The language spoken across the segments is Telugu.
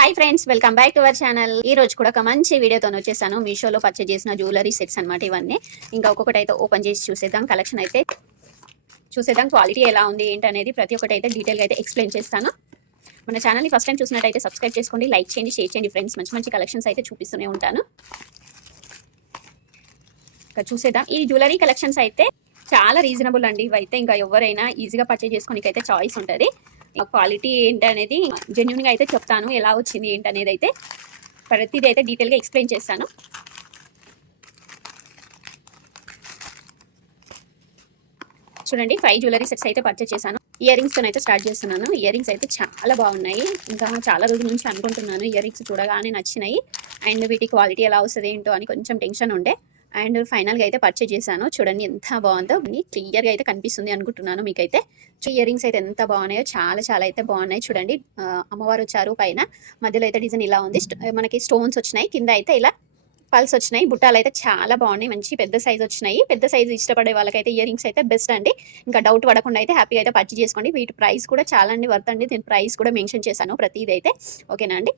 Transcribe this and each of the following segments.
Hi friends, welcome back to our channel. ఈ రోజు కూడా ఒక మంచి వీడియోతో వచ్చేసాను. మీషోలో పర్చేజ్ చేసిన జ్యువెలరీ సెట్స్ అనమాట ఇవన్నీ. ఇంకా ఒక్కొక్కటి అయితే ఓపెన్ చేసి చూసేద్దాం. కలెక్షన్ అయితే చూసేద్దాం. క్వాలిటీ ఎలా ఉంది ఏంటనేది ప్రతి ఒక్కటి అయితే డీటెయిల్గా అయితే ఎక్స్ప్లెయిన్ చేస్తాను. మన ఛానల్ని ఫస్ట్ టైం చూసినట్టయితే సబ్స్క్రైబ్ చేసుకోండి, లైక్ చేయండి, షేర్ చేయండి ఫ్రెండ్స్. మంచి మంచి కలెక్షన్స్ అయితే చూపిస్తూనే ఉంటాను. ఇంకా చూసేద్దాం. ఈ జ్యువెలరీ కలెక్షన్స్ అయితే చాలా రీజనబుల్ అండి. ఇవైతే ఇంకా ఎవరైనా ఈజీగా పర్చేజ్ చేసుకోనికైతే చాయిస్ ఉంటుంది. క్వాలిటీ ఏంటనేది జెన్యూన్గా అయితే చెప్తాను. ఎలా వచ్చింది ఏంటనేది అయితే ప్రతిదీ అయితే డీటెయిల్గా ఎక్స్ప్లెయిన్ చేస్తాను. చూడండి, 5 జ్యువెలరీ సెట్స్ అయితే పర్చేజ్ చేశాను. ఇయర్ రింగ్స్తో అయితే స్టార్ట్ చేస్తున్నాను. ఇయర్ రింగ్స్ అయితే చాలా బాగున్నాయి. ఇంకా చాలా రోజుల నుంచి అనుకుంటున్నాను. ఇయర్ రింగ్స్ చూడగానే నచ్చినాయి. అండ్ వీటి క్వాలిటీ ఎలా వస్తుంది ఏంటో అని కొంచెం టెన్షన్ ఉండే. అండ్ ఫైనల్గా అయితే పర్చేజ్ చేశాను. చూడండి ఎంత బాగుందో, క్లియర్గా అయితే కనిపిస్తుంది అనుకుంటున్నాను మీకైతే. ఇయర్ రింగ్స్ అయితే ఎంత బాగున్నాయో, చాలా చాలా అయితే బాగున్నాయి. చూడండి, అమ్మవారు వచ్చారు, పైన మధ్యలో అయితే డిజైన్ ఇలా ఉంది. మనకి స్టోన్స్ వచ్చినాయి, కింద అయితే ఇలా పల్స్ వచ్చినాయి. బుట్టాలు అయితే చాలా బాగున్నాయి, మంచి పెద్ద సైజ్ వచ్చినాయి. పెద్ద సైజ్ ఇష్టపడే వాళ్ళకైతే ఇయర్ రింగ్స్ అయితే బెస్ట్ అండి. ఇంకా డౌట్ పడకుండా అయితే హ్యాపీగా అయితే పర్చేజ్ చేసుకోండి. వీటి ప్రైస్ కూడా చాలా అండి వర్త్ అండి. దీని ప్రైస్ కూడా మెన్షన్ చేశాను ప్రతిదీ అయితే. ఓకేనా అండి.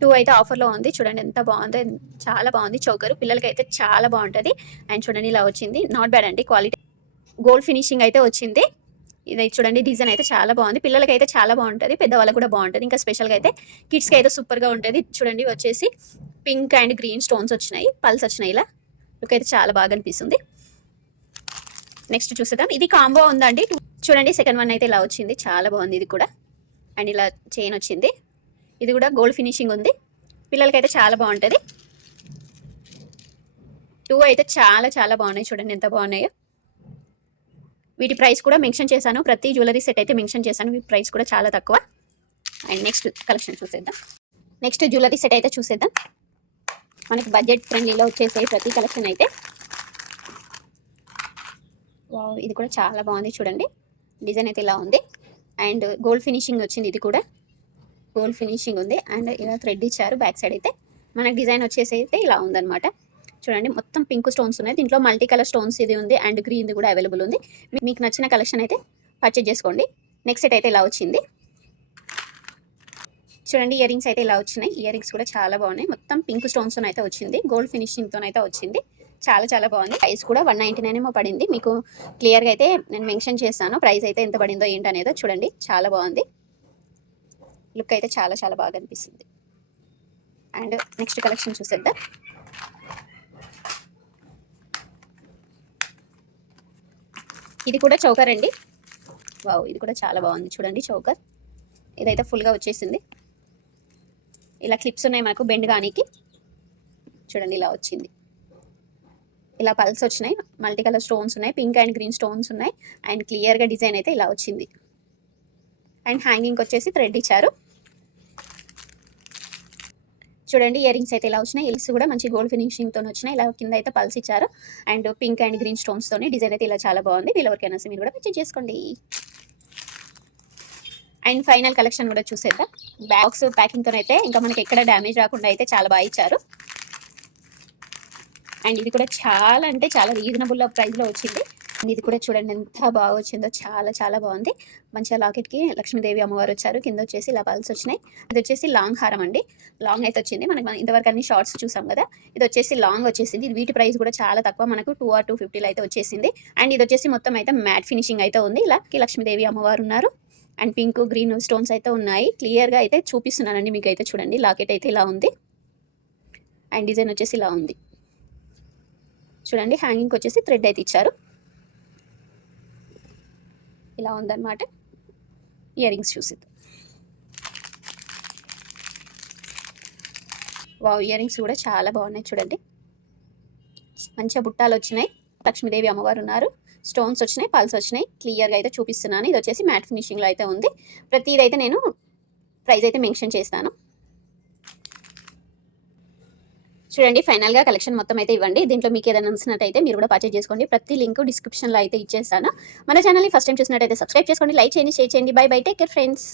2 అయితే ఆఫర్లో ఉంది. చూడండి ఎంత బాగుందో, చాలా బాగుంది. చౌకరు పిల్లలకి అయితే చాలా బాగుంటుంది. అండ్ చూడండి ఇలా వచ్చింది, నాట్ బ్యాడ్ అండి. క్వాలిటీ గోల్డ్ ఫినిషింగ్ అయితే వచ్చింది. ఇది చూడండి, డిజైన్ అయితే చాలా బాగుంది. పిల్లలకి అయితే చాలా బాగుంటుంది, పెద్దవాళ్ళకి కూడా బాగుంటుంది. ఇంకా స్పెషల్గా అయితే కిడ్స్కి అయితే సూపర్గా ఉంటుంది. చూడండి, వచ్చేసి పింక్ అండ్ గ్రీన్ స్టోన్స్ వచ్చినాయి, పల్స్ వచ్చినాయి. ఇలా లుక్ అయితే చాలా బాగా అనిపిస్తుంది. నెక్స్ట్ చూసేద్దాం. ఇది కాంబో ఉందండి. చూడండి, సెకండ్ వన్ అయితే ఇలా వచ్చింది, చాలా బాగుంది ఇది కూడా. అండ్ ఇలా చైన్ వచ్చింది. ఇది కూడా గోల్డ్ ఫినిషింగ్ ఉంది, పిల్లలకైతే చాలా బాగుంటుంది. 2 అయితే చాలా చాలా బాగున్నాయి. చూడండి ఎంత బాగున్నాయో. వీటి ప్రైస్ కూడా మెన్షన్ చేశాను. ప్రతి జ్యువెలరీ సెట్ అయితే మెన్షన్ చేశాను. వీటి ప్రైస్ కూడా చాలా తక్కువ. అండ్ నెక్స్ట్ కలెక్షన్ చూసేద్దాం. నెక్స్ట్ జ్యువెలరీ సెట్ అయితే చూసేద్దాం. మనకి బడ్జెట్ ఫ్రెండ్లీలో వచ్చేసాయి ప్రతి కలెక్షన్ అయితే. ఇది కూడా చాలా బాగుంది. చూడండి, డిజైన్ అయితే ఇలా ఉంది. అండ్ గోల్డ్ ఫినిషింగ్ వచ్చింది. ఇది కూడా గోల్డ్ ఫినిషింగ్ ఉంది. అండ్ ఇలా థ్రెడ్ ఇచ్చారు. బ్యాక్ సైడ్ అయితే మనకి డిజైన్ వచ్చేసి అయితే ఇలా ఉందన్నమాట. చూడండి, మొత్తం పింక్ స్టోన్స్ ఉన్నాయి. దీంట్లో మల్టీ కలర్ స్టోన్స్ ఇది ఉంది, అండ్ గ్రీన్ కూడా అవైలబుల్ ఉంది. మీకు నచ్చిన కలెక్షన్ అయితే పర్చేజ్ చేసుకోండి. నెక్స్ట్ సెట్ అయితే ఇలా వచ్చింది. చూడండి, ఇయర్ రింగ్స్ అయితే ఇలా వచ్చినాయి. ఇయర్ రింగ్స్ కూడా చాలా బాగున్నాయి. మొత్తం పింక్ స్టోన్స్ అయితే వచ్చింది, గోల్డ్ ఫినిషింగ్తో అయితే వచ్చింది. చాలా చాలా బాగుంది. ప్రైస్ కూడా 199 ఏమో పడింది. మీకు క్లియర్గా అయితే నేను మెన్షన్ చేస్తాను ప్రైస్ అయితే ఎంత పడిందో ఏంటనేదో. చూడండి, చాలా బాగుంది. లుక్ అయితే చాలా చాలా బాగా అనిపిస్తుంది. అండ్ నెక్స్ట్ కలెక్షన్ చూసేద్దాం. ఇది కూడా చౌకర్ అండి. వావ్, ఇది కూడా చాలా బాగుంది. చూడండి, చౌకర్ ఇదైతే ఫుల్గా వచ్చేసింది. ఇలా క్లిప్స్ ఉన్నాయి మనకు బెండ్ గానీకి. చూడండి, ఇలా వచ్చింది. ఇలా పల్స్ వచ్చినాయి, మల్టీ కలర్ స్టోన్స్ ఉన్నాయి, పింక్ అండ్ గ్రీన్ స్టోన్స్ ఉన్నాయి. అండ్ క్లియర్గా డిజైన్ అయితే ఇలా వచ్చింది. అండ్ హ్యాంగింగ్ వచ్చేసి థ్రెడ్ ఇచ్చారు. చూడండి, ఇయర్ రింగ్స్ అయితే ఇలా వచ్చినాయి. ఇల్స్ కూడా మంచి గోల్డ్ ఫినిషింగ్తో వచ్చినాయి. ఇలా కింద అయితే పల్స్ ఇచ్చారు. అండ్ పింక్ అండ్ గ్రీన్ స్టోన్స్తోని డిజైన్ అయితే ఇలా చాలా బాగుంది. వీళ్ళెవరికైనా మీరు కూడా పర్చేజ్ చేసుకోండి. అండ్ ఫైనల్ కలెక్షన్ కూడా చూసేద్దాం. బాక్స్ ప్యాకింగ్తో అయితే ఇంకా మనకి ఎక్కడ డ్యామేజ్ రాకుండా అయితే చాలా బాగా ఇచ్చారు. అండ్ ఇది కూడా చాలా అంటే చాలా రీజనబుల్ ప్రైస్లో వచ్చింది. ఇది కూడా చూడండి ఎంత బాగా వచ్చిందో, చాలా చాలా బాగుంది. మంచిగా లాకెట్కి లక్ష్మీదేవి అమ్మవారు వచ్చారు. కింద వచ్చేసి ఇలా పల్స్ వచ్చినాయి. ఇది వచ్చేసి లాంగ్ హారం అండి. లాంగ్ అయితే వచ్చింది. మనకి ఇంతవరకు అన్ని షార్ట్స్ చూసాం కదా, ఇది వచ్చేసి లాంగ్ వచ్చేసింది. వీటి ప్రైస్ కూడా చాలా తక్కువ, మనకు 2 or 250 అయితే వచ్చేసింది. అండ్ ఇది వచ్చేసి మొత్తం అయితే మ్యాట్ ఫినిషింగ్ అయితే ఉంది. ఇలా లక్ష్మీదేవి అమ్మవారు ఉన్నారు. అండ్ పింక్ గ్రీన్ స్టోన్స్ అయితే ఉన్నాయి. క్లియర్గా అయితే చూపిస్తున్నానండి మీకు అయితే. చూడండి, లాకెట్ అయితే ఇలా ఉంది. అండ్ డిజైన్ వచ్చేసి ఇలా ఉంది. చూడండి, హ్యాంగింగ్ వచ్చేసి థ్రెడ్ అయితే ఇచ్చారు. ఇలా ఉందన్నమాట. ఇయర్ రింగ్స్ చూసిద్దాం. వావ్, ఇయర్ రింగ్స్ కూడా చాలా బాగున్నాయి. చూడండి, మంచిగా బుట్టాలు వచ్చినాయి. లక్ష్మీదేవి అమ్మవారు ఉన్నారు. స్టోన్స్ వచ్చినాయి, పల్స్ వచ్చినాయి. క్లియర్గా అయితే చూపిస్తున్నాను. ఇది వచ్చేసి మ్యాట్ ఫినిషింగ్లో అయితే ఉంది. ప్రతిదైతే నేను ప్రైస్ అయితే మెన్షన్ చేస్తాను. చూడండి, ఫైనల్గా కలెక్షన్ మొత్తం అయితే ఇవ్వండి. దీంట్లో మీకు ఏదైనా నచ్చినట్టయితే మీరు కూడా పర్చేజ్ చేసుకోండి. ప్రతి లింక్ డిస్క్రిప్షన్లో అయితే ఇచ్చేస్తాను. మన ఛానల్ని ఫస్ట్ టైం చూసినట్టయితే సబ్స్క్రైబ్ చేసుకోండి, లైక్ చేయండి, షేర్ చేయండి. By by, take care friends.